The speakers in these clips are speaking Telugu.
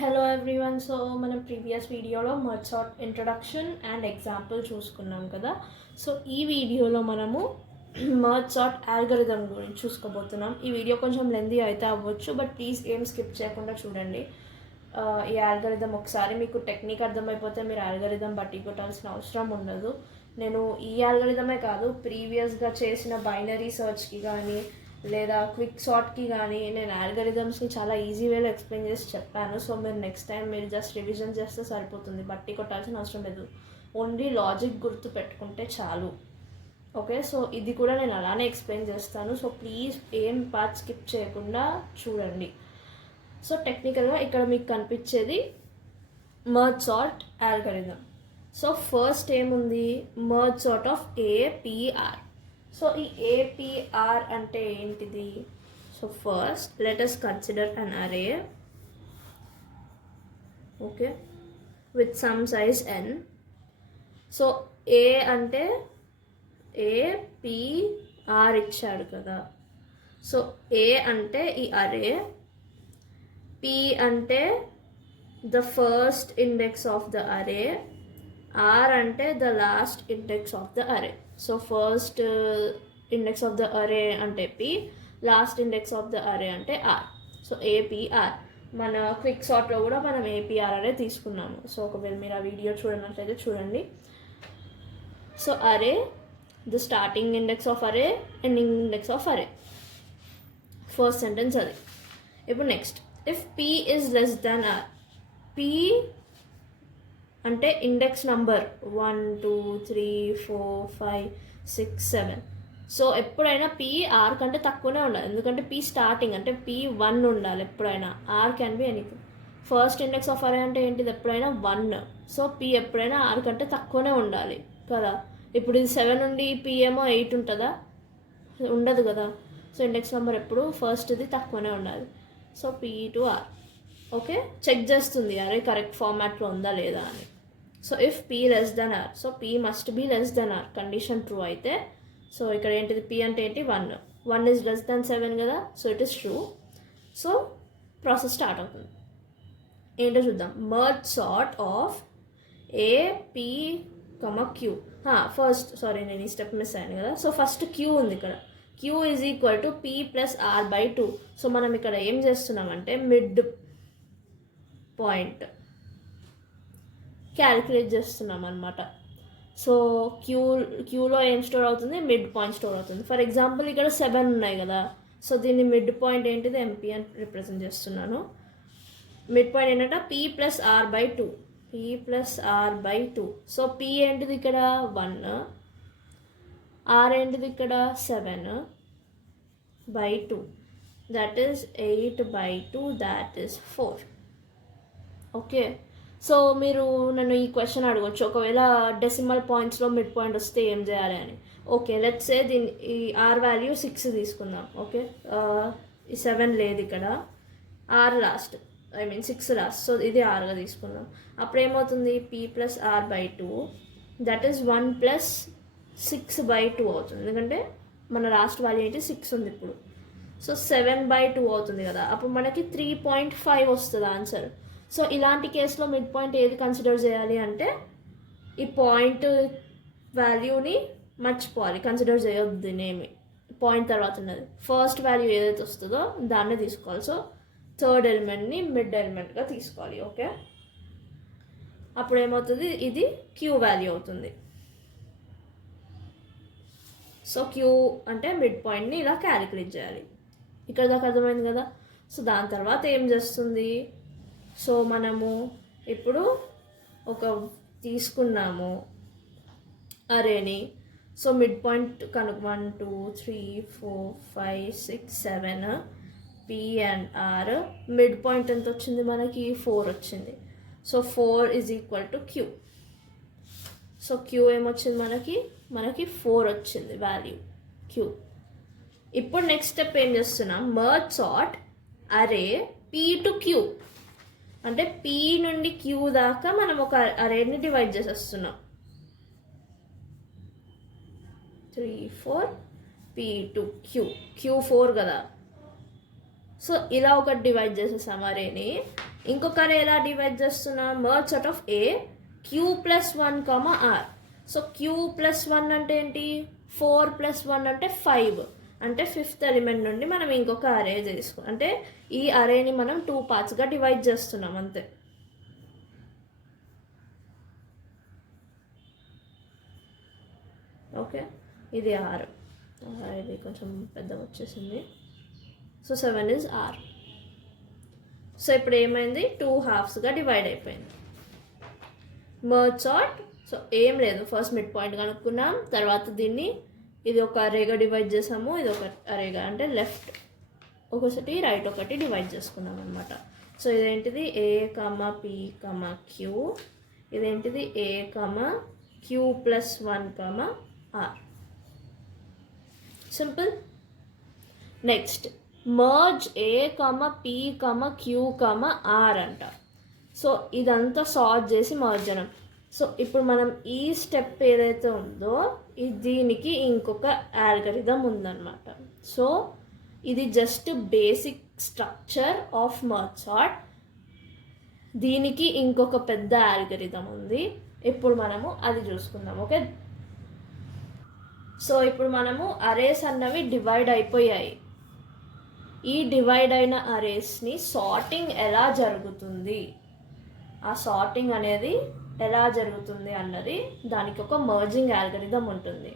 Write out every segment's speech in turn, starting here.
Hello everyone. సో మనం ప్రీవియస్ వీడియోలో merge sort introduction and example చూసుకున్నాం కదా. సో ఈ వీడియోలో మనము మర్జ్ సార్ట్ ఆల్గరిథం గురించి చూసుకోబోతున్నాం. ఈ వీడియో కొంచెం లెందీ అయితే అవ్వచ్చు, బట్ ప్లీజ్ ఏం స్కిప్ చేయకుండా చూడండి. ఈ ఆల్గరిథం ఒకసారి మీకు టెక్నిక్ అర్థమైపోతే మీరు ఆల్గరిథం బట్టి కొట్టాల్సిన అవసరం ఉండదు. నేను ఈ ఆల్గరిథమే కాదు, ప్రీవియస్గా చేసిన బైనరీ సర్చ్కి కానీ లేదా క్విక్ సార్ట్కి కానీ నేను ఆల్గరిథమ్స్ని చాలా ఈజీ వేలో ఎక్స్ప్లెయిన్ చేసి చెప్పాను. సో మీరు నెక్స్ట్ టైం మీరు జస్ట్ రివిజన్ చేస్తే సరిపోతుంది, బట్టి కొట్టాల్సిన అవసరం లేదు. ఓన్లీ లాజిక్ గుర్తు పెట్టుకుంటే చాలు. ఓకే, సో ఇది కూడా నేను అలానే ఎక్స్ప్లెయిన్ చేస్తాను. సో ప్లీజ్ ఏం పార్ట్ స్కిప్ చేయకుండా చూడండి. సో టెక్నికల్గా ఇక్కడ మీకు కనిపించేది merge sort algorithm. So first ఏముంది, merge sort of APR. So ఈ APR అంటే ఏంటిది? So first let us consider an array, okay, with some size n. So A అంటే APR ఇచ్చాడు కదా. సో A అంటే ఈ అరే, P అంటే the first index of the array, R అంటే the last index of the array. So first index of the array అంటే P, last index of the array అంటే R. So APR. మన క్విక్ సార్ట్లో కూడా మనం APR అరే తీసుకున్నాము. సో ఒకవేళ మీరు ఆ వీడియో చూడనట్లయితే చూడండి. సో అరే, ద స్టార్టింగ్ ఇండెక్స్ ఆఫ్ అరే, ఎండింగ్ ఇండెక్స్ ఆఫ్ అరే. ఫస్ట్ సెంటెన్స్ అది. ఇప్పుడు next, if P is less than R. P అంటే ఇండెక్స్ నంబర్ 1 2 3 4 5 6 7. సో ఎప్పుడైనా P R కంటే తక్కువనే ఉండాలి, ఎందుకంటే P స్టార్టింగ్ అంటే P1 ఉండాలి ఎప్పుడైనా. R can be anything. First index of అరే అంటే ఏంటిది? ఎప్పుడైనా 1. సో P ఎప్పుడైనా R కంటే తక్కువనే ఉండాలి కదా. ఇప్పుడు ఇది 7 నుండి P ఏమో 8 ఉంటుందా? ఉండదు కదా. సో ఇండెక్స్ నెంబర్ ఎప్పుడు ఫస్ట్ది తక్కువనే ఉండాలి. So P to R. Okay, check చేస్తుంది అరే కరెక్ట్ ఫార్మాట్లో ఉందా లేదా అని. So if P less than R, so P must be less than R. Condition true అయితే, సో ఇక్కడ ఏంటిది? P అంటే ఏంటి? 1 ఈజ్ లెస్ దెన్ 7 కదా. So it is true. So process start అవుతుంది. ఏంటో చూద్దాం. Merge sort of AP, Q. First sorry, నేను ఈ స్టెప్ మిస్ అయ్యాను కదా. సో ఫస్ట్ Q ఉంది ఇక్కడ. Q is equal to P plus R/2. So మనం ఇక్కడ ఏం చేస్తున్నామంటే మిడ్ పాయింట్ క్యాలిక్యులేట్ చేస్తున్నాం అనమాట. సో క్యూలో ఏం స్టోర్ అవుతుంది? మిడ్ పాయింట్ స్టోర్ అవుతుంది. ఫర్ ఎగ్జాంపుల్ ఇక్కడ 7 ఉన్నాయి కదా. సో దీన్ని మిడ్ పాయింట్ ఏంటిది? MP అని రిప్రజెంట్ చేస్తున్నాను. మిడ్ పాయింట్ ఏంటంటే P plus R/2. P plus R/2. So P ఏంటిది ఇక్కడ? 1. R ఏంటిది ఇక్కడ? 7/2. That is 8/2. That is 4. Okay, so మీరు నన్ను ఈ క్వశ్చన్ అడగచ్చు, ఒకవేళ డెసిమల్ పాయింట్స్లో మిడ్ పాయింట్ వస్తే ఏం చేయాలి అని. ఓకే, లెట్స్ సే ఈ R వాల్యూ 6 తీసుకుందాం. ఓకే, ఈ 7 లేదు ఇక్కడ, R లాస్ట్, 6 లాస్ట్. సో ఇది Rగా తీసుకుందాం. అప్పుడు ఏమవుతుంది? P plus R/2. That is 1 plus 6/2 అవుతుంది, ఎందుకంటే మన లాస్ట్ వాల్యూ ఏంటి? 6 ఉంది ఇప్పుడు. సో 7/2 అవుతుంది కదా. అప్పుడు మనకి 3.5 వస్తుంది ఆన్సర్. సో ఇలాంటి కేసులో మిడ్ పాయింట్ ఏది కన్సిడర్ చేయాలి అంటే, ఈ పాయింట్ వాల్యూని మర్చిపోవాలి, కన్సిడర్ చేయొద్దు దీనేమి. పాయింట్ తర్వాత ఉన్నది ఫస్ట్ వాల్యూ ఏదైతే వస్తుందో దాన్నే తీసుకోవాలి. సో థర్డ్ ఎలిమెంట్ని మిడ్ ఎలిమెంట్గా తీసుకోవాలి. ఓకే, అప్పుడు ఏమవుతుంది? ఇది Q వాల్యూ అవుతుంది. సో Q అంటే మిడ్ పాయింట్ని ఇలా క్యాలిక్యులేట్ చేయాలి. ఇక్కడ దాకా అర్థమైంది కదా. సో దాని తర్వాత ఏం చేస్తుంది? సో మనము ఇప్పుడు ఒక తీసుకున్నాము అరేని. సో మిడ్ పాయింట్ కనుక 1 2 3 4 5 6 7 P and R. Mid point ఎంత వచ్చింది మనకి? 4 వచ్చింది. So 4 is equal to Q. So Q ఏమొచ్చింది మనకి 4 వచ్చింది వాల్యూ Q. ఇప్పుడు నెక్స్ట్ స్టెప్ ఏం చేస్తున్నాం? మర్జ్ సార్ట్ అరే P టు Q. అంటే P నుండి Q దాకా మనం ఒక అరేని డివైడ్ చేసేస్తున్నాం. 3 4 P టు Q 4 కదా. సో ఇలా ఒకటి డివైడ్ చేసేసాం అరేని. ఇంకొక అరే ఎలా డివైడ్ చేస్తున్నాం, merge sort of A Q plus 1 comma R. So Q plus 1 అంటే ఏంటి, 4 ప్లస్ 1 అంటే 5, అంటే 5th ఎలిమెంట్ నుండి మనం ఇంకొక అరే చేసుకున్నాం. అంటే ఈ అరేని మనం 2 పార్ట్స్గా డివైడ్ చేస్తున్నాం అంతే. ఓకే, ఇది ఆర్, ఇది కొంచెం పెద్దగా వచ్చేసింది. So 7 is are. సో ఇప్పుడు ఏమైంది, 2 హాఫ్స్గా డివైడ్ అయిపోయింది. మర్జ్ సార్ట్, సో ఏం లేదు, ఫస్ట్ మిడ్ పాయింట్ కనుక్కున్నాం, తర్వాత దీన్ని ఇది ఒక అరేగా డివైడ్ చేసాము, ఇది ఒక అరేగా అంటే లెఫ్ట్ ఒకటి రైట్ ఒకటి డివైడ్ చేసుకున్నాం అనమాట. సో ఇదేంటిది A comma P comma Q, ఇదేంటిది A comma Q plus 1 comma R. Simple. Next merge A comma P comma Q comma R అంట. సో ఇదంతా సార్ట్ చేసి మర్జ్ చేయడం. సో ఇప్పుడు మనం ఈ స్టెప్ ఏదైతే ఉందో దీనికి ఇంకొక ఆల్గరిథం ఉందన్నమాట. సో ఇది just basic structure of merge sort. దీనికి ఇంకొక పెద్ద ఆల్గరిథం ఉంది, ఇప్పుడు మనము అది చూసుకుందాం. ఓకే, సో ఇప్పుడు మనము అరేస్ అన్నవి డివైడ్ అయిపోయాయి. ఈ డివైడ్ అయిన అరేస్ని సార్టింగ్ ఎలా జరుగుతుంది, ఆ సార్టింగ్ అనేది ఎలా జరుగుతుంది అన్నది దానికి ఒక మర్జింగ్ ఆల్గరిథం ఉంటుంది.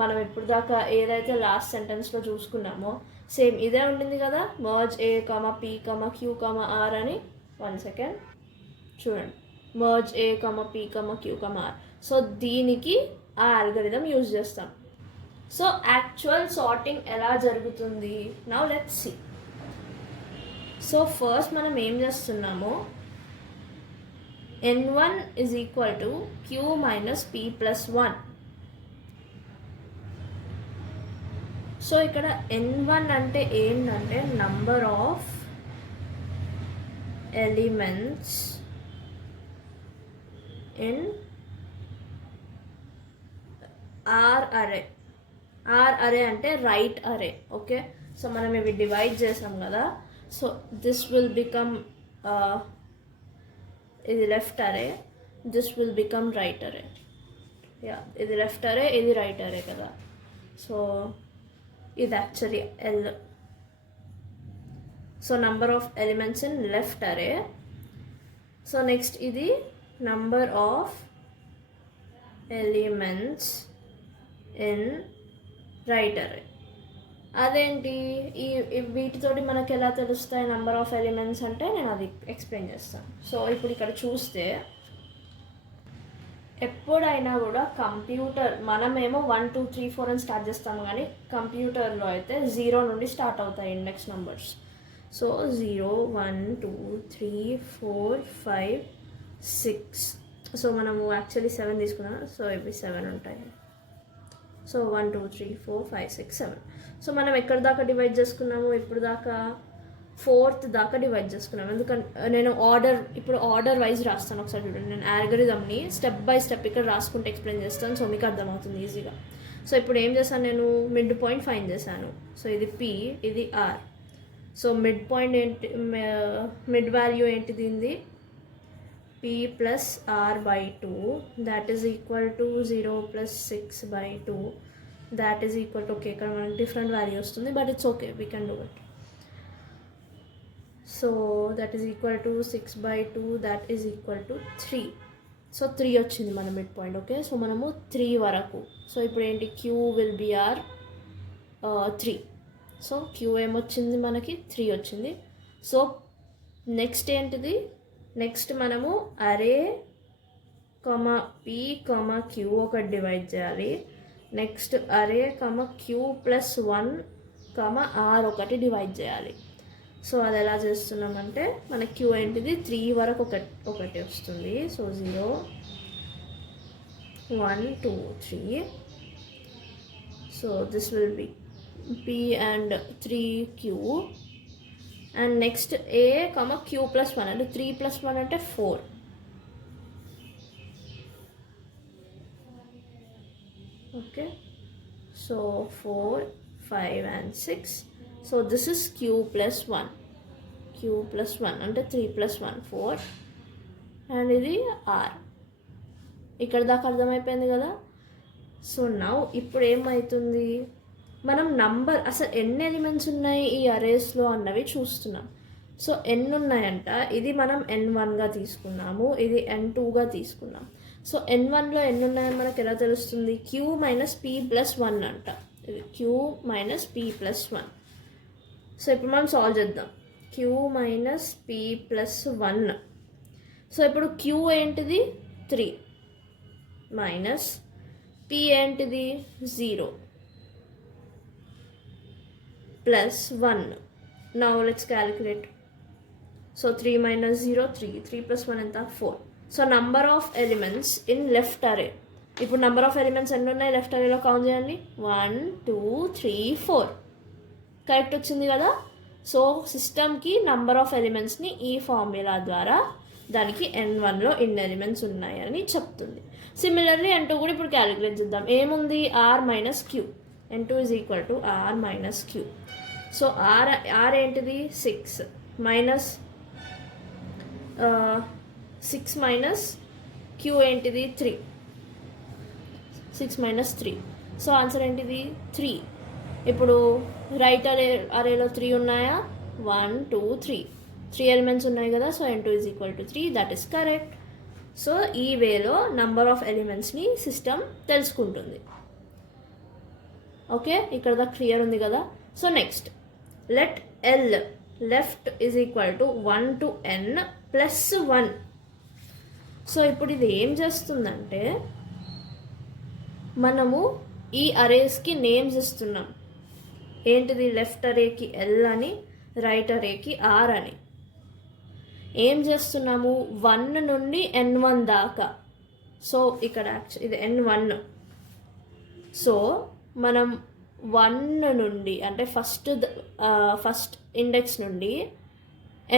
మనం ఇప్పుడు దాకా ఏదైతే లాస్ట్ సెంటెన్స్లో చూసుకున్నామో సేమ్ ఇదే ఉంటుంది కదా, merge A comma P comma Q comma R అని. 1 సెకండ్ చూడండి, merge A comma P comma Q comma R. So దీనికి ఆ ఆల్గరిథం యూజ్ చేస్తాం. సో యాక్చువల్ సార్టింగ్ ఎలా జరుగుతుంది, now let's see. So first మనం ఏం చేస్తున్నామో, n1 is equal to q minus p plus 1. So ఇక్కడ n1 అంటే ఏంటంటే number of elements in R array. R array అంటే రైట్ అరే. ఓకే, సో మనం ఇవి డివైడ్ చేసాం కదా, సో దిస్ విల్ బికమ్ ఇది లెఫ్ట్ అరే, దిస్ విల్ బికమ్ రైట్ అరే. యా, ఇది లెఫ్ట్ అరే, ఇది రైట్ అరే కదా. సో ఇది actually L. So number of elements in left అరే. సో నెక్స్ట్ ఇది number of elements in right అరే. అదేంటి, ఈ వీటితోటి మనకు ఎలా తెలుస్తాయి నెంబర్ ఆఫ్ ఎలిమెంట్స్ అంటే నేను అది ఎక్స్ప్లెయిన్ చేస్తాను. సో ఇప్పుడు ఇక్కడ చూస్తే ఎప్పుడైనా కూడా కంప్యూటర్, మనమేమో 1 2 3 4 అని స్టార్ట్ చేస్తాము, కానీ కంప్యూటర్లో అయితే 0 నుండి స్టార్ట్ అవుతాయి ఇండెక్స్ నెంబర్స్. సో 0 1 2 3 4 5 6. సో మనము యాక్చువల్లీ 7 తీసుకున్నాం, సో ఇవి 7 ఉంటాయి. సో 1 2 3 4 5 6 7. సో మనం ఎక్కడి దాకా డివైడ్ చేసుకున్నాము, ఇప్పుడు దాకా 4th దాకా డివైడ్ చేసుకున్నాము. ఎందుకంటే నేను ఇప్పుడు ఆర్డర్ వైజ్ రాస్తాను, ఒకసారి చూడండి. నేను ఆల్గరిథంని స్టెప్ బై స్టెప్ ఇక్కడ రాసుకుంటే ఎక్స్ప్లెయిన్ చేస్తాను, సో మీకు అర్థమవుతుంది ఈజీగా. సో ఇప్పుడు ఏం చేశాను, నేను మిడ్ పాయింట్ ఫైండ్ చేశాను. సో ఇది పి, ఇది ఆర్. సో మిడ్ పాయింట్ ఏంటి, మిడ్ వాల్యూ ఏంటి దీనిది, p plus r by 2, that is equal to 0 plus 6 by 2, that is equal to, okay, ఇక్కడ మనకి డిఫరెంట్ వాల్యూ వస్తుంది, but it's okay, we can do it. So that is equal to 6 by 2, that is equal to 3. So 3 వచ్చింది మన మిడ్ పాయింట్. ఓకే, సో మనము 3 వరకు. సో ఇప్పుడు ఏంటి, Q will be R 3. So Q ఏమొచ్చింది మనకి, 3 వచ్చింది. సో నెక్స్ట్ ఏంటిది, నెక్స్ట్ మనము అరే కమా పి కమా క్యూ ఒకటి డివైడ్ చేయాలి. నెక్స్ట్ అరే కమా క్యూ ప్లస్ 1 కమా ఆర్ ఒకటి డివైడ్ చేయాలి. సో అది ఎలా చేస్తున్నామంటే మన క్యూ ఏంటిది 3 వరకు ఒకటి వస్తుంది. So 0 1 2 3. So this will be p and 3q. And next A comma Q plus 1 అంటే 3 plus 1 అంటే 4. Okay, so 4 5 and 6. So this is Q plus 1. Q plus 1 అంటే 3 + 1 4 అండ్ ఇది ఆర్. ఇక్కడ దాకా అర్థమైపోయింది కదా. సో నౌ ఇప్పుడు ఏమవుతుంది, మనం నంబర్ అసలు ఎన్ని ఎలిమెంట్స్ ఉన్నాయి ఈ అరేస్లో అన్నవి చూస్తున్నాం. సో ఎన్ని ఉన్నాయంట, ఇది మనం n1గా తీసుకున్నాము, ఇది n2గా తీసుకున్నాం. సో n1లో ఎన్ని ఉన్నాయని మనకు ఎలా తెలుస్తుంది, q - p + 1 అంట. ఇది q - p + 1. సో ఇప్పుడు మనం సాల్వ్ చేద్దాం. q - p + 1. సో ఇప్పుడు q ఏంటిది 3 మైనస్ p ఏంటిది 0 plus 1. Now let's calculate. So 3 - 0 3, 3 + 1 ఎంత 4. So number of elements in left అరే. ఇప్పుడు నంబర్ ఆఫ్ ఎలిమెంట్స్ ఎన్ని ఉన్నాయి లెఫ్ట్ అరేలో కౌంట్ చేయండి. 1 2 3 4 కరెక్ట్ వచ్చింది కదా. సో సిస్టమ్కి నంబర్ ఆఫ్ ఎలిమెంట్స్ని ఈ ఫార్ములా ద్వారా దానికి n1లో ఇన్ని ఎలిమెంట్స్ ఉన్నాయని చెప్తుంది. సిమిలర్లీ n2 కూడా ఇప్పుడు క్యాలిక్యులేట్ చేద్దాం. ఏముంది r - q. n2 = r - q. So r ఏంటిది 6 మైనస్ 6 మైనస్ q ఏంటిది 3. 6 - 3. సో ఆన్సర్ ఏంటిది 3. ఇప్పుడు రైట్ అరేలో 3 ఉన్నాయా, 1 2 3 3 ఎలిమెంట్స్ ఉన్నాయి కదా. So n2 = 3. That is correct. So ఈ వేలో నంబర్ ఆఫ్ ఎలిమెంట్స్ని సిస్టమ్ తెలుసుకుంటుంది. ఓకే, ఇక్కడ దా క్లియర్ ఉంది కదా. So next let L left = 1 to n + 1. So ఇప్పుడు ఇది ఏం చేస్తుందంటే మనము ఈ అరేస్కి నేమ్స్ ఇస్తున్నాం. ఏంటిది, లెఫ్ట్ అరేకి L అని, రైట్ అరేకి R అని. ఏం చేస్తున్నాము 1 నుండి n1 దాకా. సో ఇక్కడ ఇది n1. సో మనం 1 నుండి అంటే ఫస్ట్ ఇండెక్స్ నుండి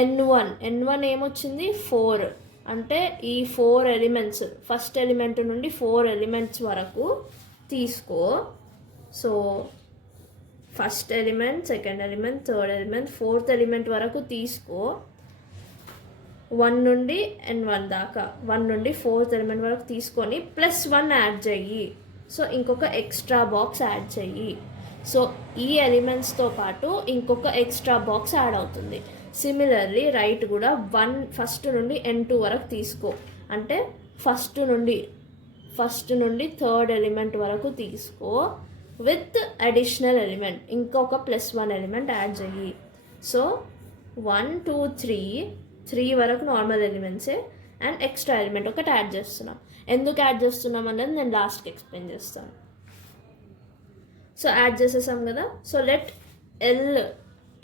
n1 ఏమొచ్చింది 4. అంటే ఈ 4 ఎలిమెంట్స్ ఫస్ట్ ఎలిమెంట్ నుండి 4 ఎలిమెంట్స్ వరకు తీసుకో. So first element, second element, third element, fourth element వరకు తీసుకో. 1 నుండి n1 దాకా, 1 నుండి 4th ఎలిమెంట్ వరకు తీసుకొని +1 యాడ్ చెయ్యి. సో ఇంకొక ఎక్స్ట్రా బాక్స్ యాడ్ చెయ్యి. సో ఈ ఎలిమెంట్స్తో పాటు ఇంకొక ఎక్స్ట్రా బాక్స్ యాడ్ అవుతుంది. సిమిలర్లీ రైట్ కూడా ఫస్ట్ నుండి n2 వరకు తీసుకో. అంటే ఫస్ట్ నుండి థర్డ్ ఎలిమెంట్ వరకు తీసుకో విత్ అడిషనల్ ఎలిమెంట్, ఇంకొక +1 ఎలిమెంట్ యాడ్ చెయ్యి. సో 1 2 3 వరకు నార్మల్ ఎలిమెంట్సే అండ్ ఎక్స్ట్రా ఎలిమెంట్ ఒకటి యాడ్ చేస్తున్నాం. ఎందుకు యాడ్ చేస్తున్నాం అనేది నేను లాస్ట్కి ఎక్స్ప్లెయిన్ చేస్తాను. సో యాడ్ చేసేసాం కదా. సో లెట్ L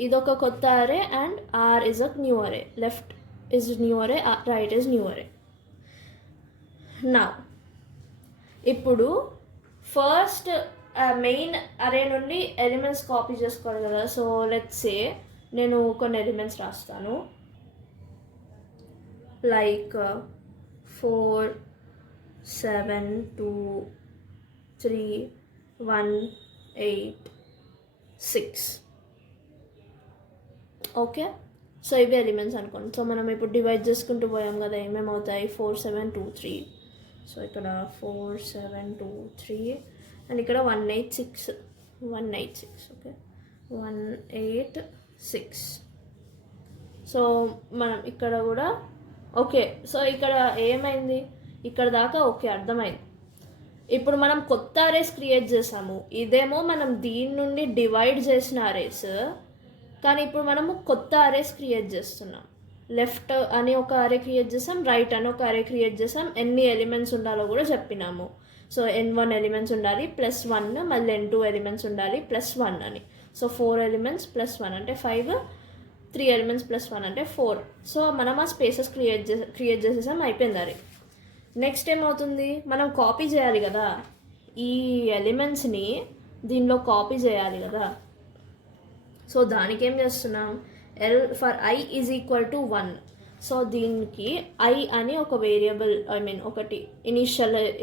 ఇదొక కొత్త అరే and R is a new అరే. లెఫ్ట్ ఇస్ న్యూ అరే, రైట్ ఇస్ న్యూ అరే. నా ఇప్పుడు ఫస్ట్ మెయిన్ అరే నుండి ఎలిమెంట్స్ కాపీ చేసుకోవాలి కదా. సో లెట్స్ సే నేను కొన్ని ఎలిమెంట్స్ రాస్తాను. లైక్ 4 7 2 3 1 8 6. ఓకే, సో ఇవి ఎలిమెంట్స్ అనుకోండి. సో మనం ఇప్పుడు డివైడ్ చేసుకుంటూ పోయాం కదా, ఏమేమి అవుతాయి 4 7 2 3. సో ఇక్కడ 4 7 2 3 అండ్ ఇక్కడ 186. ఓకే 186. సో మనం ఇక్కడ కూడా ఓకే. సో ఇక్కడ ఏమైంది, ఇక్కడ దాకా ఓకే అర్థమైంది. ఇప్పుడు మనం కొత్త అరేస్ క్రియేట్ చేసాము. ఇదేమో మనం దీని నుండి డివైడ్ చేసిన అరేస్, కానీ ఇప్పుడు మనము కొత్త అరేస్ క్రియేట్ చేస్తున్నాం. లెఫ్ట్ అని ఒక అరే క్రియేట్ చేసాం, రైట్ అని ఒక అరే క్రియేట్ చేసాం. ఎన్ని ఎలిమెంట్స్ ఉండాలో కూడా చెప్పినాము. సో n1 ఎలిమెంట్స్ ఉండాలి +1, మళ్ళీ n2 ఎలిమెంట్స్ ఉండాలి +1 అని. సో 4 ఎలిమెంట్స్ +1 అంటే 5, 3 ఎలిమెంట్స్ +1 అంటే 4. సో మనం ఆ స్పేసెస్ క్రియేట్ చేసేసాం, అయిపోయింది అరే. నెక్స్ట్ ఏమవుతుంది, మనం కాపీ చేయాలి కదా ఈ ఎలిమెంట్స్ని, దీనిలో కాపీ చేయాలి కదా. సో దానికి ఏం చేస్తున్నాం, L ఫర్ I = 1. సో దీనికి I అని ఒక వేరియబుల్ ఒకటి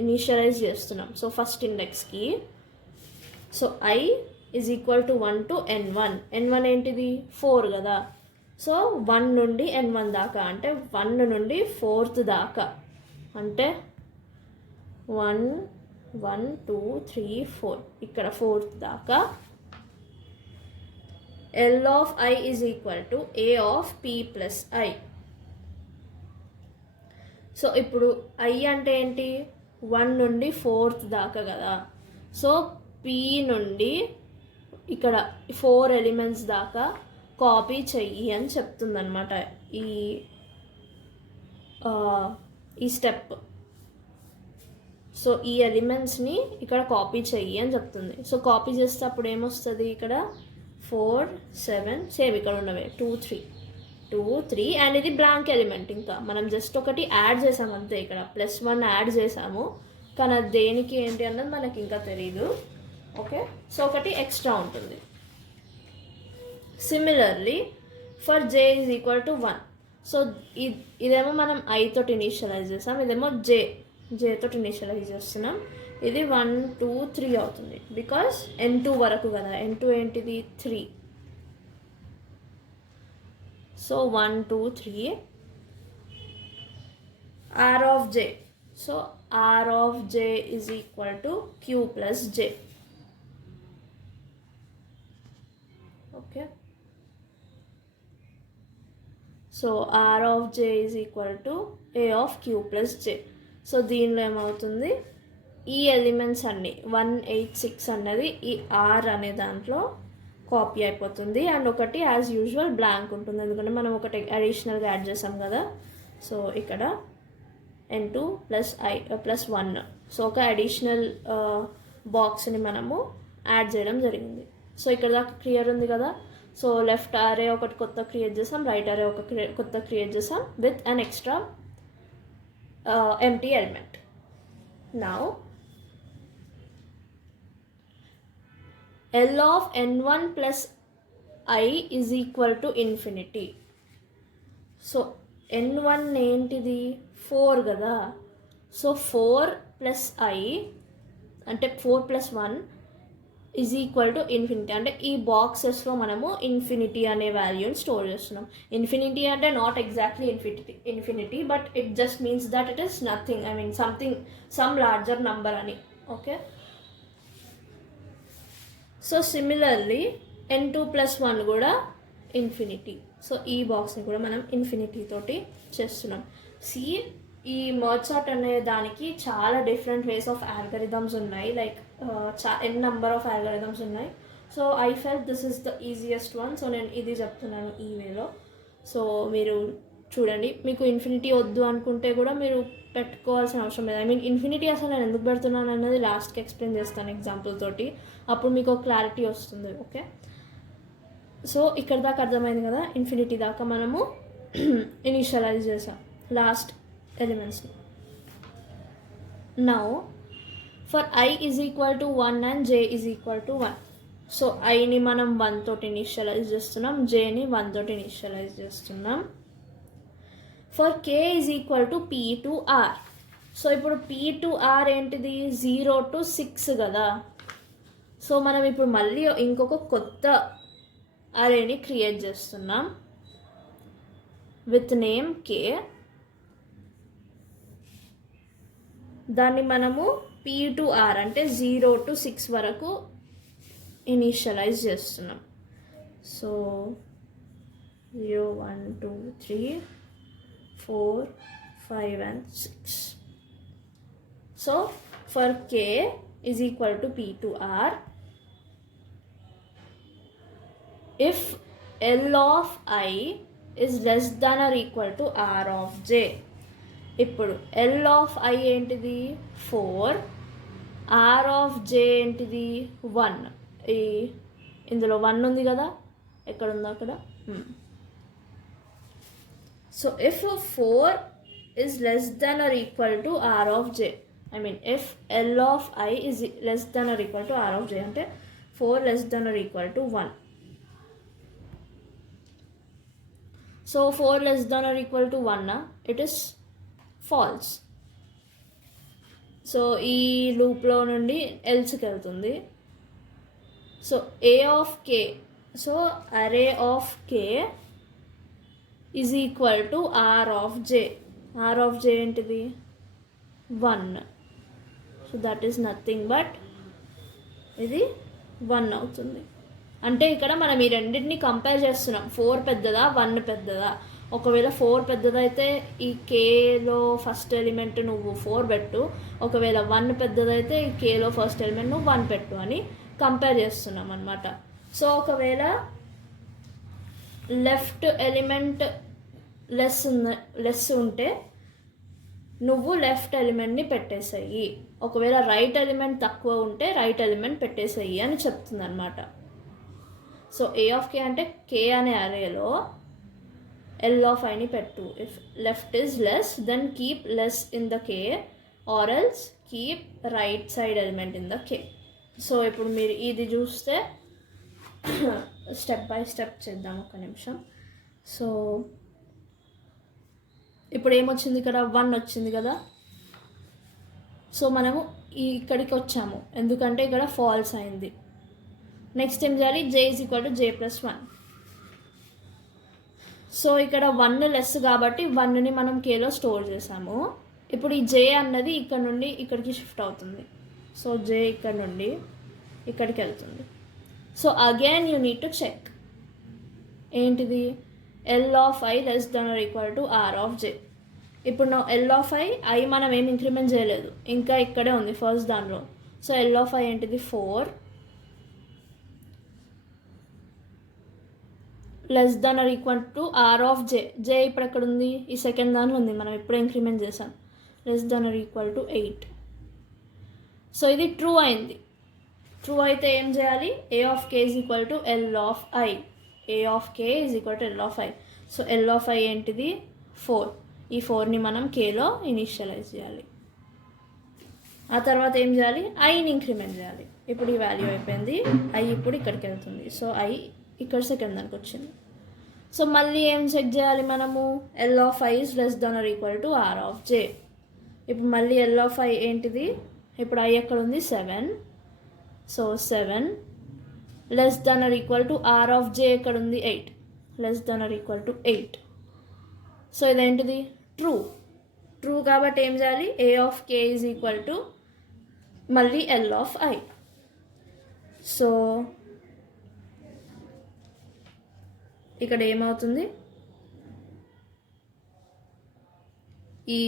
ఇనిషియలైజ్ చేస్తున్నాం. సో ఫస్ట్ ఇండెక్స్కి. So I = 1 to n1. n1 ఏంటిది 4 కదా. సో 1 నుండి n1 దాకా అంటే 1 నుండి 4th దాకా అంటే 1 1 2 3 4 ఇక్కడ 4th దాకా L of I is equal to A of P plus I. So ఇప్పుడు I అంటే ఏంటి 1 నుండి 4th దాకా కదా. సో P నుండి ఇక్కడ 4 ఎలిమెంట్స్ దాకా కాపీ చెయ్యి అని చెప్తుందన్నమాట ఈ స్టెప్. సో ఈ ఎలిమెంట్స్ని ఇక్కడ కాపీ చెయ్యి అని చెప్తుంది. సో కాపీ చేస్తే అప్పుడు ఏమొస్తుంది ఇక్కడ 4 7 సేమ్ ఇక్కడ ఉన్నవే 2 3 అండ్ ఇది బ్లాంక్ ఎలిమెంట్. ఇంకా మనం జస్ట్ ఒకటి యాడ్ చేసాము అంతే, ఇక్కడ +1 యాడ్ చేసాము కానీ అది దేనికి ఏంటి అన్నది మనకి ఇంకా తెలీదు. ఓకే, సో ఒకటి ఎక్స్ట్రా ఉంటుంది. Similarly for j is equal to 1. So ఇదేమో మనం I తోటి ఇనిషియలైజ్ చేసాం, ఇదేమో j తోటి ఇనిషియలైజ్ చేస్తున్నాం. ఇది 1 2 3 అవుతుంది బికాస్ n2 వరకు కదా. n2 ఏంటిది 3. So 1 2 3 r of j. So r of j is equal to q plus j. Okay, so r of j is equal to a of q plus j. So దీనిలో ఏమవుతుంది, ఈ ఎలిమెంట్స్ అన్నీ 1 8 6 అన్నది ఈ r అనే దాంట్లో కాపీ అయిపోతుంది. అండ్ ఒకటి యాజ్ యూజువల్ బ్లాంక్ ఉంటుంది ఎందుకంటే మనం ఒకటి అడిషనల్గా యాడ్ చేసాం కదా. సో ఇక్కడ n2 plus I plus 1. So ఒక అడిషనల్ బాక్స్ని మనము యాడ్ చేయడం జరిగింది. సో ఇక్కడ దాకా క్లియర్ ఉంది కదా. సో లెఫ్ట్ అరే ఒకటి కొత్త క్రియేట్ చేసాం, రైట్ అరే ఒక కొత్త క్రియేట్ చేసాం with an extra empty element. Now L of n1 plus I is equal to infinity. So n1 ఏంటిది 4 కదా. సో 4 ప్లస్ I అంటే 4 plus 1 is equal to infinity. అంటే ఈ బాక్సెస్లో మనము ఇన్ఫినిటీ అనే వాల్యూని స్టోర్ చేస్తున్నాం. ఇన్ఫినిటీ అంటే not exactly infinity but it just means that it is nothing, I mean some larger number అని. Okay, so similarly n2 plus 1 కూడా ఇన్ఫినిటీ. సో ఈ బాక్స్ని కూడా మనం ఇన్ఫినిటీ తోటి చేస్తున్నాం. ఈ మర్చార్ట్ అనే దానికి చాలా డిఫరెంట్ వేస్ ఆఫ్ ఆల్గరిథమ్స్ ఉన్నాయి, like n number of algorithms ఉన్నాయి. So I felt this is the easiest one. So నేను ఇది చెప్తున్నాను ఈ వేలో. సో మీరు చూడండి, మీకు ఇన్ఫినిటీ వద్దు అనుకుంటే కూడా మీరు పెట్టుకోవాల్సిన అవసరం లేదు. ఐ మీన్ ఇన్ఫినిటీ అసలు నేను ఎందుకు పెడుతున్నాను అన్నది లాస్ట్కి ఎక్స్ప్లెయిన్ చేస్తాను ఎగ్జాంపుల్ తోటి, అప్పుడు మీకు ఒక క్లారిటీ వస్తుంది. ఓకే, సో ఇక్కడ దాకా అర్థమైంది కదా. ఇన్ఫినిటీ దాకా మనము ఇనిషియలైజ్ చేసాం లాస్ట్ ఎలిమెంట్స్ని. Now for I is equal to 1 and j is equal to 1. So ఐని మనం 1 తోటి ఇనిషియలైజ్ చేస్తున్నాం, jని 1 తోటి ఇనిషియలైజ్ చేస్తున్నాం. For k is equal to p to r. So ఇప్పుడు p టు r ఏంటిది 0 to 6 కదా. సో మనం ఇప్పుడు మళ్ళీ ఇంకొక కొత్త అరేని క్రియేట్ చేస్తున్నాం విత్ నేమ్ k. దాన్ని మనము p టు r అంటే 0 to 6 వరకు ఇనిషియలైజ్ చేస్తున్నాం. So 0 1 2 3 4 5 and 6. So for k is equal to p to r, if L of I is less than or equal to R of j. ఇప్పుడు L of I ఏంటిది 4, R of j ఏంటిది 1. ఇందులో 1 ఉంది కదా, ఎక్కడ ఉందో అక్కడ. So if 4 is less than or equal to R of j, I mean if L of I is less than or equal to R of j అంటే 4 less than or equal to 1. So 4 less than or equal to 1 it is false. So ఈ లూప్లో నుండి ఎల్స్కి వెళ్తుంది. So a of k, so array of k is equal to R of J. R of J ఏంటిది 1. So that is nothing but ఇది 1 అవుతుంది. అంటే ఇక్కడ మనం ఈ రెండింటిని కంపేర్ చేస్తున్నాం. 4 పెద్దదా 1 పెద్దదా. ఒకవేళ 4 పెద్దదైతే ఈ కేలో ఫస్ట్ ఎలిమెంట్ నువ్వు 4 పెట్టు, ఒకవేళ 1 పెద్దదైతే ఈ కేలో ఫస్ట్ ఎలిమెంట్ నువ్వు 1 పెట్టు అని కంపేర్ చేస్తున్నాం అనమాట. సో ఒకవేళ లెఫ్ట్ ఎలిమెంట్ లెస్ ఉంటే నువ్వు లెఫ్ట్ ఎలిమెంట్ని పెట్టేసేయి, ఒకవేళ రైట్ ఎలిమెంట్ తక్కువ ఉంటే రైట్ ఎలిమెంట్ పెట్టేసేయి అని చెప్తుంది అనమాట. సో ఏ ఆఫ్ కే అంటే కే అనే అరేలో ఎల్ ఆఫ్ ఐని పెట్టు. If left is less then keep less in the K or else keep right side element in the K. So ఇప్పుడు మీరు ఇది చూస్తే స్టెప్ బై స్టెప్ చేద్దాం, ఒక నిమిషం. సో ఇప్పుడు ఏమొచ్చింది, ఇక్కడ 1 వచ్చింది కదా. సో మనము ఇక్కడికి వచ్చాము ఎందుకంటే ఇక్కడ ఫాల్స్ అయింది. నెక్స్ట్ ఏం చేయాలి, J is equal to J plus 1. So ఇక్కడ 1 లెస్ కాబట్టి 1ని మనం కేలో స్టోర్ చేసాము. ఇప్పుడు ఈ జే అన్నది ఇక్కడ నుండి ఇక్కడికి షిఫ్ట్ అవుతుంది. సో జే ఇక్కడ నుండి ఇక్కడికి వెళ్తుంది. So again you need to check ఏంటిది, L of I less than are equal to R of J. ఇప్పుడు నా ఎల్ ఆఫ్ ఐ మనం ఏం ఇంక్రిమెంట్ చేయలేదు, ఇంకా ఇక్కడే ఉంది ఫస్ట్ దానిలో. సో ఎల్ ఆఫ్ ఐ ఏంటిది 4 less than are equal to R of J. J ఇప్పుడు ఎక్కడ ఉంది, ఈ సెకండ్ దానిలో ఉంది, మనం ఇప్పుడే ఇంక్రిమెంట్ చేసాం. Less than are equal to 8. So ఇది ట్రూ అయింది. ట్రూ అయితే ఏం చేయాలి, A of K is equal to L of I. A of K is equal to L of I. So L of I ఏంటిది 4. ఈ 4ని మనం కేలో ఇనిషియలైజ్ చేయాలి. ఆ తర్వాత ఏం చేయాలి, ఐని ఇంక్రిమెంట్ చేయాలి. ఇప్పుడు ఈ వాల్యూ అయిపోయింది, ఐ ఇప్పుడు ఇక్కడికి వెళ్తుంది. సో ఐ ఇక్కడ సెకండ్ దానికి వచ్చింది. సో మళ్ళీ ఏం చెక్ చేయాలి మనము, L of I is less than are equal to R of J. ఇప్పుడు మళ్ళీ ఎల్ ఆఫ్ ఐ ఏంటిది, ఇప్పుడు ఐ ఎక్కడ ఉంది 7. So 7 less than are equal to R of J ఎక్కడ ఉంది 8. Less than are equal to 8. So ఇదేంటిది ట్రూ. ట్రూ కాబట్టి ఏం చేయాలి, A of K is equal to మళ్ళీ ఎల్ ఆఫ్ ఐ. సో ఇక్కడ ఏమవుతుంది, ఈ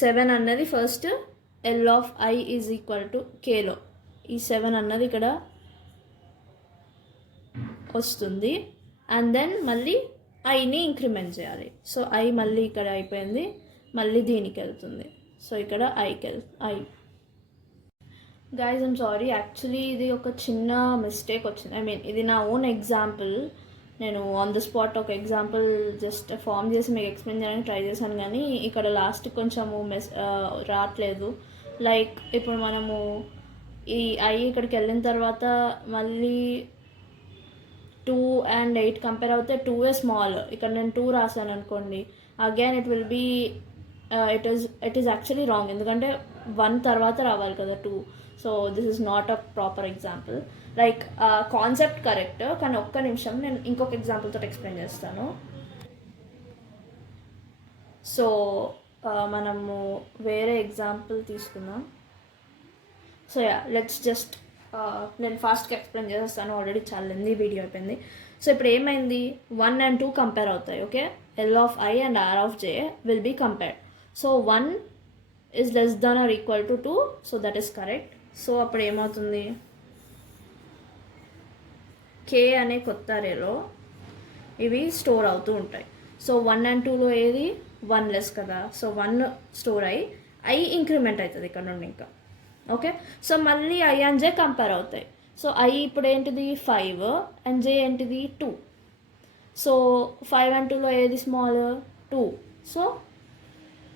7 అన్నది first L of I is equal to కేలో ఈ 7 అన్నది ఇక్కడ వస్తుంది. అండ్ దెన్ మళ్ళీ ఐని ఇంక్రిమెంట్ చేయాలి. సో ఐ మళ్ళీ ఇక్కడ అయిపోయింది, మళ్ళీ దీనికి వెళ్తుంది. సో ఇక్కడ I guys I'm sorry, actually ఇది ఒక చిన్న మిస్టేక్ వచ్చింది. ఐ మీన్ ఇది నా ఓన్ ఎగ్జాంపుల్, నేను ఆన్ ద స్పాట్ ఒక ఎగ్జాంపుల్ జస్ట్ ఫామ్ చేసి మీకు ఎక్స్ప్లెయిన్ చేయడానికి ట్రై చేశాను, కానీ ఇక్కడ లాస్ట్ కొంచెము రావట్లేదు. లైక్ ఇప్పుడు మనము ఈ ఐ ఇక్కడికి వెళ్ళిన తర్వాత మళ్ళీ 2 and 8 కంపేర్ అవుతే 2 స్మాల్. ఇక్కడ నేను 2 రాశాను అనుకోండి, again it will be it is actually wrong, ఎందుకంటే 1 తర్వాత రావాలి కదా 2. So this is not a proper example. Like concept correct, కానీ ఒక్క నిమిషం నేను ఇంకొక ఎగ్జాంపుల్తో ఎక్స్ప్లెయిన్ చేస్తాను. సో మనము వేరే ఎగ్జాంపుల్ తీసుకుందాం. సో యా లెట్స్ జస్ట్ నేను ఫాస్ట్గా ఎక్స్ప్లెయిన్ చేసేస్తాను, ఆల్రెడీ చాలా లెందీ వీడియో అయిపోయింది. సో ఇప్పుడు ఏమైంది, 1 and 2 కంపేర్ అవుతాయి. Okay, L of I and R of J will be compared. So 1 is less than are equal to 2. So that is correct. So అప్పుడు ఏమవుతుంది, కే అనే కొత్త అరేలో ఇవి స్టోర్ అవుతూ ఉంటాయి. సో 1 and 2లో ఏది 1 లెస్ కదా. సో 1 స్టోర్ అయ్యి ఐ ఇంక్రిమెంట్ అవుతుంది ఇక్కడ నుండి ఇంకా. ఓకే, సో మళ్ళీ ఐ అండ్ జే కంపేర్ అవుతాయి. సో ఐ ఇప్పుడు ఏంటిది 5 అండ్ జే ఏంటిది 2. సో 5 and 2లో ఏది స్మాల్ 2. సో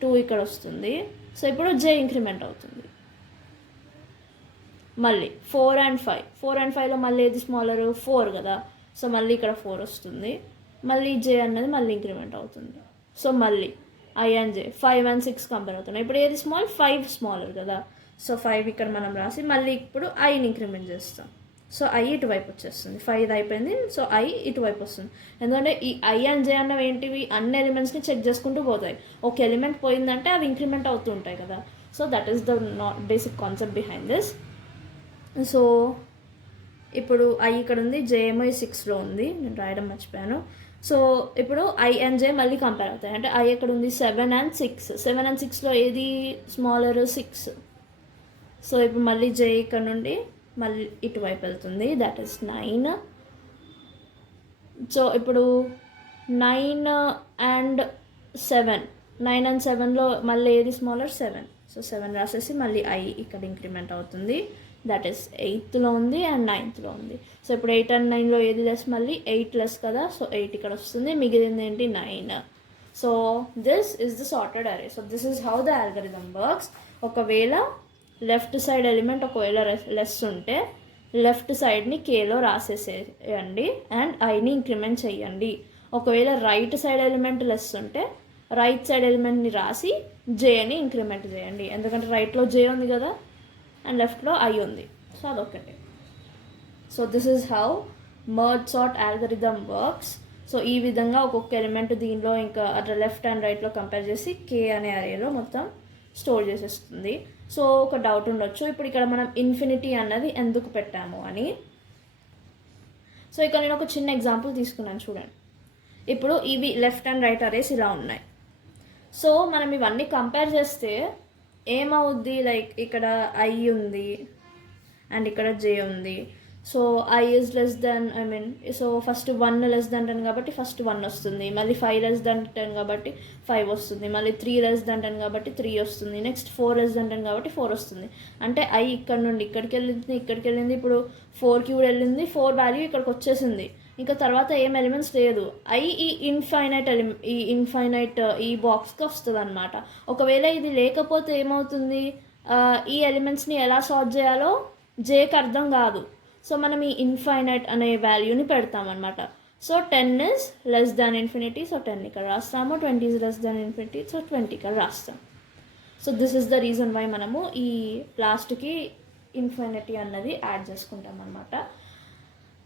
2 ఇక్కడ వస్తుంది. సో ఇప్పుడు జే ఇంక్రిమెంట్ అవుతుంది. మళ్ళీ 4 and 5లో మళ్ళీ ఏది స్మాలర్ 4 కదా. సో మళ్ళీ ఇక్కడ 4 వస్తుంది. మళ్ళీ జే అన్నది మళ్ళీ ఇంక్రిమెంట్ అవుతుంది. సో మళ్ళీ I and J 5 and 6 compare అవుతున్నాయి. ఇప్పుడు ఏది స్మాల్ 5 స్మాలర్ కదా. సో 5 ఇక్కడ మనం రాసి మళ్ళీ ఇప్పుడు ఐని ఇంక్రిమెంట్ చేస్తాం. సో ఐ ఇటువైపు వచ్చేస్తుంది, 5 అయిపోయింది. సో ఐ ఇటువైపు వస్తుంది, ఎందుకంటే ఈ ఐ అండ్ జే అన్నవి ఏంటివి, అన్ని ఎలిమెంట్స్ని చెక్ చేసుకుంటూ పోతాయి. ఒక ఎలిమెంట్ పోయిందంటే అవి ఇంక్రిమెంట్ అవుతూ ఉంటాయి కదా. So that is the basic concept behind this. So ఇప్పుడు ఐ ఇక్కడ ఉంది, జే ఏమో 6లో ఉంది, నేను రాయడం మర్చిపోయాను. సో ఇప్పుడు ఐ అండ్ జే మళ్ళీ కంపేర్ అవుతాయి. అంటే ఐ ఎక్కడ ఉంది, 7 and 6. 7 and 6లో ఏది స్మాలర్, 6. సో ఇప్పుడు మళ్ళీ జే ఇక్కడ నుండి మళ్ళీ ఇటువైపు వెళ్తుంది, దట్ ఈస్ 9. సో ఇప్పుడు 9 and 7, 9 and 7లో మళ్ళీ ఏది స్మాలర్, 7. సో 7 రాసేసి మళ్ళీ ఐ ఇక్కడ ఇంక్రిమెంట్ అవుతుంది, దట్ ఈస్ 8లో ఉంది అండ్ 9thలో ఉంది. సో ఇప్పుడు 8 and 9లో ఏది లెస్, మళ్ళీ 8 లెస్ కదా. సో 8 ఇక్కడ వస్తుంది, మిగిలింది ఏంటి, 9. So this is the sorted array. So this is how the algorithm works. ఒకవేళ లెఫ్ట్ సైడ్ ఎలిమెంట్ ఒకవేళ లెస్ ఉంటే లెఫ్ట్ సైడ్ని కేలో రాసేసేయండి అండ్ ఐని ఇంక్రిమెంట్ చేయండి. ఒకవేళ రైట్ సైడ్ ఎలిమెంట్ లెస్ ఉంటే రైట్ సైడ్ ఎలిమెంట్ని రాసి జేని ఇంక్రిమెంట్ చేయండి, ఎందుకంటే రైట్లో జే ఉంది కదా అండ్ లెఫ్ట్లో ఐ ఉంది. సో అదొకటి. So this is how merge sort algorithm works. So ఈ విధంగా ఒక్కొక్క ఎలిమెంట్ దీనిలో ఇంకా అట్లా లెఫ్ట్ అండ్ రైట్లో కంపేర్ చేసి కే అనే అరేలో మొత్తం స్టోర్ చేసేస్తుంది. సో ఒక డౌట్ ఉండొచ్చు, ఇప్పుడు ఇక్కడ మనం ఇన్ఫినిటీ అన్నది ఎందుకు పెట్టాము అని. సో ఇక్కడ నేను ఒక చిన్న ఎగ్జాంపుల్ తీసుకున్నాను చూడండి. ఇప్పుడు ఇవి లెఫ్ట్ అండ్ రైట్ అరేస్ ఇలా ఉన్నాయి. సో మనం ఇవన్నీ కంపేర్ చేస్తే ఏమవుద్ది, లైక్ ఇక్కడ ఐ ఉంది అండ్ ఇక్కడ జే ఉంది. So I is less then, so first 1 less than 10 కాబట్టి ఫస్ట్ 1 వస్తుంది, మళ్ళీ 5 లెస్ దెన్ 10 కాబట్టి 5 వస్తుంది, మళ్ళీ 3 లెస్ దెన్ 10 కాబట్టి 3 వస్తుంది, నెక్స్ట్ 4 లెస్ దెన్ 10 కాబట్టి 4 వస్తుంది. అంటే ఐ ఇక్కడ నుండి ఇక్కడికి వెళ్ళింది, ఇప్పుడు 4కి కూడా వెళ్ళింది, 4 వాల్యూ ఇక్కడికి వచ్చేసింది, ఇంకా తర్వాత ఏం ఎలిమెంట్స్ లేదు. ఐ ఈ ఇన్ఫైనైట్ ఈ బాక్స్కి వస్తుంది అనమాట. ఒకవేళ ఇది లేకపోతే ఏమవుతుంది, ఈ ఎలిమెంట్స్ని ఎలా సార్ట్ చేయాలో జేకి అర్థం కాదు. సో మనం ఈ ఇన్ఫైనైట్ అనే వాల్యూని పెడతామన్నమాట. So 10 is less than infinity, so 10 ఇక్కడ రాస్తాము. 20 is less than infinity, so 20 ఇక్కడ రాస్తాం. So this is the reason why మనము ఈ లాస్ట్కి ఇన్ఫినిటీ అన్నది యాడ్ చేసుకుంటాం అనమాట.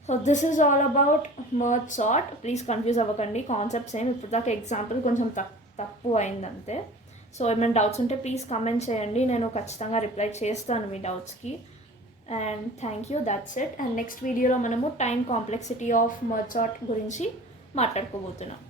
So this is all about merge sort. Please confuse అవ్వకండి, కాన్సెప్ట్స్ ఏమి ఇప్పుడు దాకా ఎగ్జాంపుల్ కొంచెం తప్పు అయిందంతే. సో ఏమైనా డౌట్స్ ఉంటే ప్లీజ్ కమెంట్ చేయండి, నేను ఖచ్చితంగా రిప్లై చేస్తాను మీ డౌట్స్కి. And thank you, that's it. And next వీడియోలో మనము time complexity of merge sort గురించి మాట్లాడుకోబోతున్నాం.